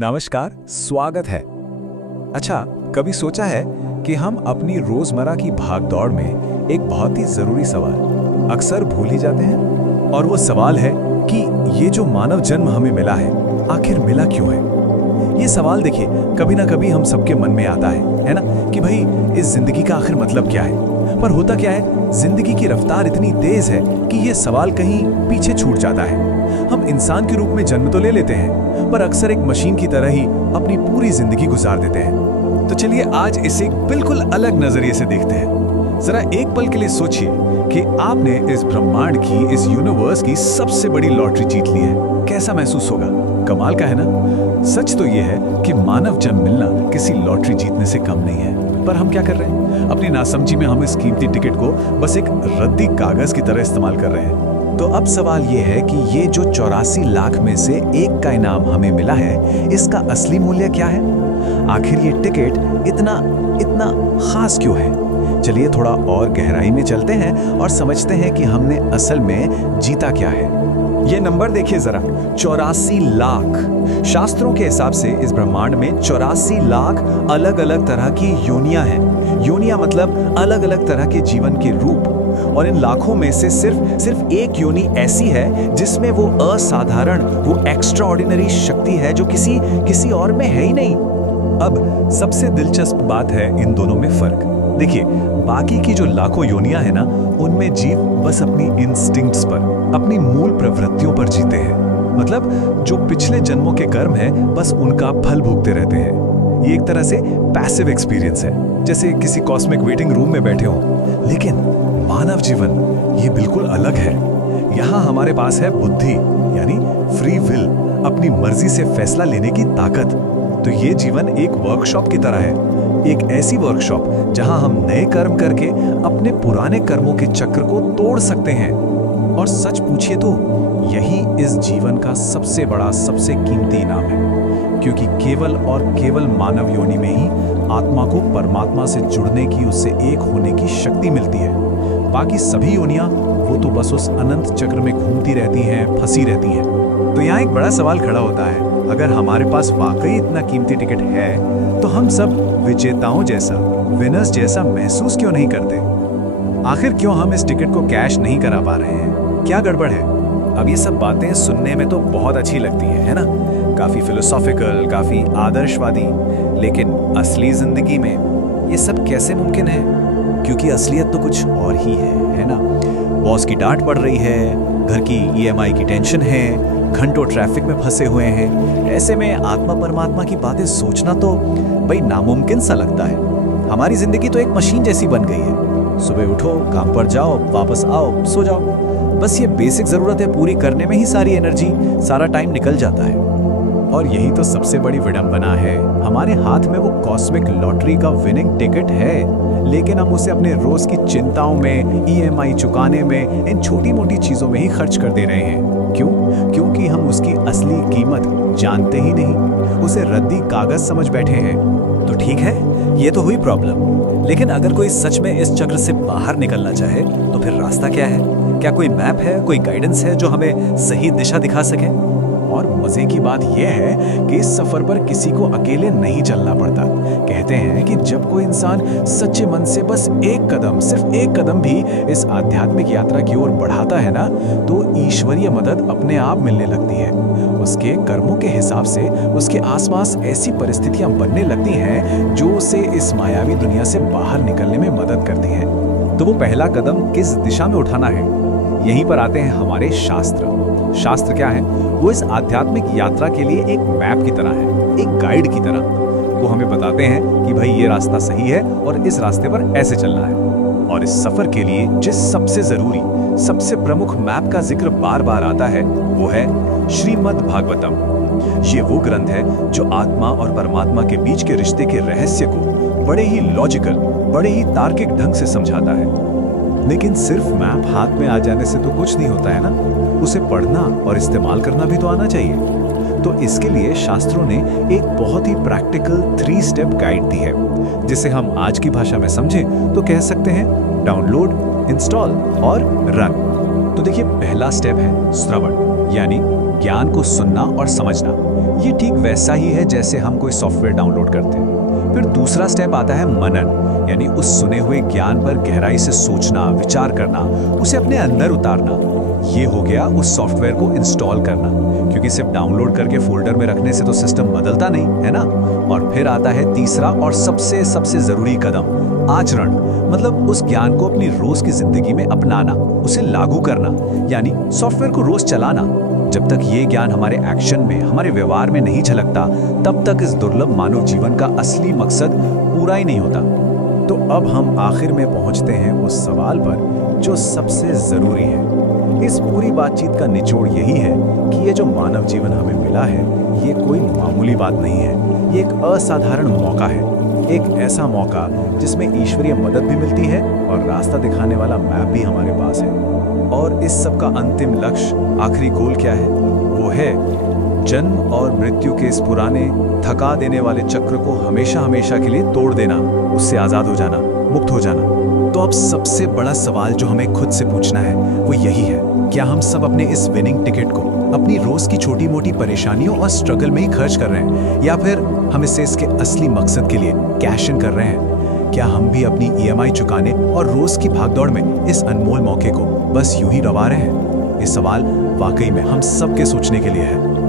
नमस्कार, स्वागत है। अच्छा, कभी सोचा है कि हम अपनी रोजमर्रा की भागदौड़ में एक बहुत ही जरूरी सवाल अक्सर भूल ही जाते हैं, और वो सवाल है कि ये जो मानव जन्म हमें मिला है, आखिर मिला क्यों है। ये सवाल देखिए, कभी ना कभी हम सबके मन में आता है ना, कि भाई इस जिंदगी का आखिर मतलब क्या है। पर होता क्या है, जिंदगी की रफ्तार इतनी तेज है कि ये सवाल कहीं पीछे छूट जाता है। हम इंसान के रूप में जन्म तो ले लेते हैं, पर अक्सर एक मशीन की तरह ही अपनी पूरी जिंदगी गुजार देते हैं। तो चलिए आज इसे बिल्कुल अलग नजरिए से देखते हैं। जरा एक पल के लिए सोचिए कि आपने इस ब्रह्मांड की, इस यूनिवर्स की सबसे बड़ी लॉटरी जीत ली है। कैसा महसूस होगा? कमाल का है ना। सच तो यह है कि मानव जन्म मिलना किसी लॉटरी जीतने से कम नहीं है। पर हम क्या कर रहे हैं? अपनी नासमझी में हम इस कीमती टिकट को बस एक रद्दी कागज की तरह इस्तेमाल कर रहे हैं। तो अब सवाल ये है कि ये जो 84 लाख में से एक का इनाम हमें मिला है, इसका असली मूल्य क्या है? आखिर ये टिकट इतना इतना खास क्यों है? चलिए थोड़ा और गहराई में चलते हैं और समझते हैं कि हमने असल में जीता क्या है। ये नंबर देखिए जरा, 84 लाख। शास्त्रों के हिसाब से इस ब्रह्मांड में 84 लाख अलग अलग तरह की योनियां हैं। योनियां मतलब अलग अलग तरह के जीवन के रूप। और इन लाखों में से सिर्फ एक योनि ऐसी है जिसमें वो असाधारण, वो एक्स्ट्राऑर्डिनरी शक्ति है जो किसी और में है ही नहीं। अब सबसे दिलचस्प बात है इन दोनों में फर्क। देखिए, बाकी की जो लाखों योनियां है ना, उनमें जीव बस अपनी इंस्टिंक्ट्स पर, अपनी मूल प्रवृत्तियों पर जीते हैं। मतलब जो पिछले जन्मों के कर्म है, बस उनका फल भोगते रहते हैं। ये एक तरह से पैसिव एक्सपीरियंस है, जैसे किसी कॉस्मिक वेटिंग रूम में बैठे हो। लेकिन मानव जीवन ये बिल्कुल अलग है। यहाँ हमारे पास है बुद्धि, यानी फ्री विल, अपनी मर्जी से फैसला लेने की ताकत। तो ये जीवन एक वर्कशॉप की तरह है, एक ऐसी वर्कशॉप जहां हम नए कर्म करके अपने पुराने कर्मों के चक्र को तोड़ सकते हैं। और सच पूछिए तो यही इस जीवन का सबसे बड़ा, सबसे कीमती इनाम है, क्योंकि केवल और केवल मानव योनि में ही आत्मा को परमात्मा से जुड़ने की, उससे एक होने की शक्ति मिलती है। बाकी सभी योनियां वो तो बस उस अनंत चक्र में घूमती रहती हैं, फंसी रहती हैं। तो यहाँ एक बड़ा सवाल खड़ा होता है, अगर हमारे पास वाकई इतना कीमती टिकट है, तो हम सब विजेताओं जैसा, विनर्स जैसा महसूस क्यों नहीं करते? आखिर क्यों हम इस टिकट को कैश नहीं करा पा रहे हैं? क्या गड़बड़ है? अब ये सब बातें सुनने में तो बहुत अच्छी लगती है ना, काफी फिलोसॉफिकल, काफी आदर्शवादी। लेकिन असली जिंदगी में ये सब कैसे मुमकिन है? क्योंकि असलियत तो कुछ और ही है ना। बॉस की डांट पड़ रही है, घर की ईएमआई की टेंशन है, घंटों ट्रैफिक में फंसे हुए हैं। ऐसे में आत्मा परमात्मा की बातें सोचना तो भाई नामुमकिन सा लगता है। हमारी जिंदगी तो एक मशीन जैसी बन गई है। सुबह उठो, काम पर जाओ, वापस आओ, सो जाओ। बस ये बेसिक जरूरतें पूरी करने में ही सारी एनर्जी, सारा टाइम निकल जाता है। और यही तो सबसे बड़ी विडंबना है। हमारे हाथ में वो कॉस्मिक लॉटरी का विनिंग टिकट है, लेकिन हम उसे अपने रोज की चिंताओं में, ईएमआई चुकाने में, इन छोटी मोटी चीजों में ही खर्च कर दे रहे हैं। क्यों? क्योंकि हम उसकी असली कीमत जानते ही नहीं, उसे रद्दी कागज समझ बैठे हैं। तो ठीक है, ये तो हुई प्रॉब्लम। लेकिन अगर कोई सच में इस चक्र से बाहर निकलना चाहे, तो फिर रास्ता क्या है? क्या कोई मैप है, कोई गाइडेंस है जो हमें सही दिशा दिखा सके? और मजे की बात यह है कि इस सफर पर किसी को अकेले नहीं चलना पड़ता। कहते हैं कि जब कोई इंसान सच्चे मन से बस एक कदम, सिर्फ एक कदम भी इस आध्यात्मिक यात्रा की ओर बढ़ाता है ना, तो ईश्वरीय मदद अपने आप मिलने लगती है। उसके कर्मों के हिसाब से उसके आसपास ऐसी परिस्थितियां बनने लगती हैं जो उसे इस मायावी दुनिया से बाहर निकलने में मदद करती हैं। तो वो पहला कदम किस दिशा में उठाना है? यहीं पर आते हैं हमारे शास्त्र। शास्त्र क्या है? वो इस आध्यात्मिक यात्रा के लिए एक मैप की तरह है, एक गाइड की तरह। वो हमें बताते हैं कि भाई ये रास्ता सही है और इस रास्ते पर ऐसे चलना है। और इस सफर के लिए जिस सबसे जरूरी, सबसे प्रमुख मैप का जिक्र बार बार आता है, वो है श्रीमद् भागवतम। ये वो ग्रंथ है जो आत्मा और परमात्मा के बीच के रिश्ते के रहस्य को बड़े ही लॉजिकल, बड़े ही तार्किक ढंग से समझाता है। लेकिन सिर्फ मैप हाथ में आ जाने से तो कुछ नहीं होता है ना, उसे पढ़ना और इस्तेमाल करना भी तो आना चाहिए। तो इसके लिए शास्त्रों ने एक बहुत ही प्रैक्टिकल 3 स्टेप गाइड दी है, जिसे हम आज की भाषा में समझें तो कह सकते हैं डाउनलोड, इंस्टॉल और रन। तो देखिए, पहला स्टेप है श्रवण, यानी ज्ञान को सुनना और समझना। ये ठीक वैसा ही है जैसे हम कोई सॉफ्टवेयर डाउनलोड करते हैं। फिर दूसरा स्टेप आता है मनन, यानी उस सुने हुए ज्ञान पर गहराई से सोचना, विचार करना, उसे अपने अंदर उतारना। ये हो गया उस सॉफ्टवेयर को इंस्टॉल करना, क्योंकि सिर्फ डाउनलोड करके फोल्डर में रखने से तो सिस्टम बदलता नहीं है ना। और फिर आता है तीसरा और सबसे सबसे जरूरी कदम, आचरण। मतलब उस ज्ञान को अपनी रोज की जिंदगी में अपनाना, उसे लागू करना, यानी सॉफ्टवेयर को रोज चलाना। जब तक ये ज्ञान हमारे एक्शन में, हमारे व्यवहार में नहीं झलकता, तब तक इस दुर्लभ मानव जीवन का असली मकसद पूरा ही नहीं होता। तो अब हम आखिर में पहुंचते हैं उस सवाल पर जो सबसे जरूरी है। इस पूरी बातचीत का निचोड़ यही है कि ये जो मानव जीवन हमें मिला है, ये कोई मामूली बात नहीं है। ये एक असाधारण मौका है, एक ऐसा मौका जिसमें ईश्वरीय मदद भी मिलती है और रास्ता दिखाने वाला मैप भी हमारे पास है। और इस सब का अंतिम लक्ष्य, आखिरी गोल क्या है? वो है जन्म और मृत्यु के इस पुराने थका देने वाले चक्र को हमेशा हमेशा के लिए तोड़ देना, उससे आजाद हो जाना, मुक्त हो जाना। तो अब सबसे बड़ा सवाल जो हमें खुद से पूछना है वो यही है, क्या हम सब अपने इस विनिंग टिकट को अपनी रोज की छोटी मोटी परेशानियों और स्ट्रगल में ही खर्च कर रहे हैं, या फिर हम इसे इसके असली मकसद के लिए कैश इन कर रहे हैं? क्या हम भी अपनी ईएमआई चुकाने और रोज की भागदौड़ में इस अनमोल मौके को बस यूं ही रवा रहे हैं? ये सवाल वाकई में हम सबके सोचने के लिए है।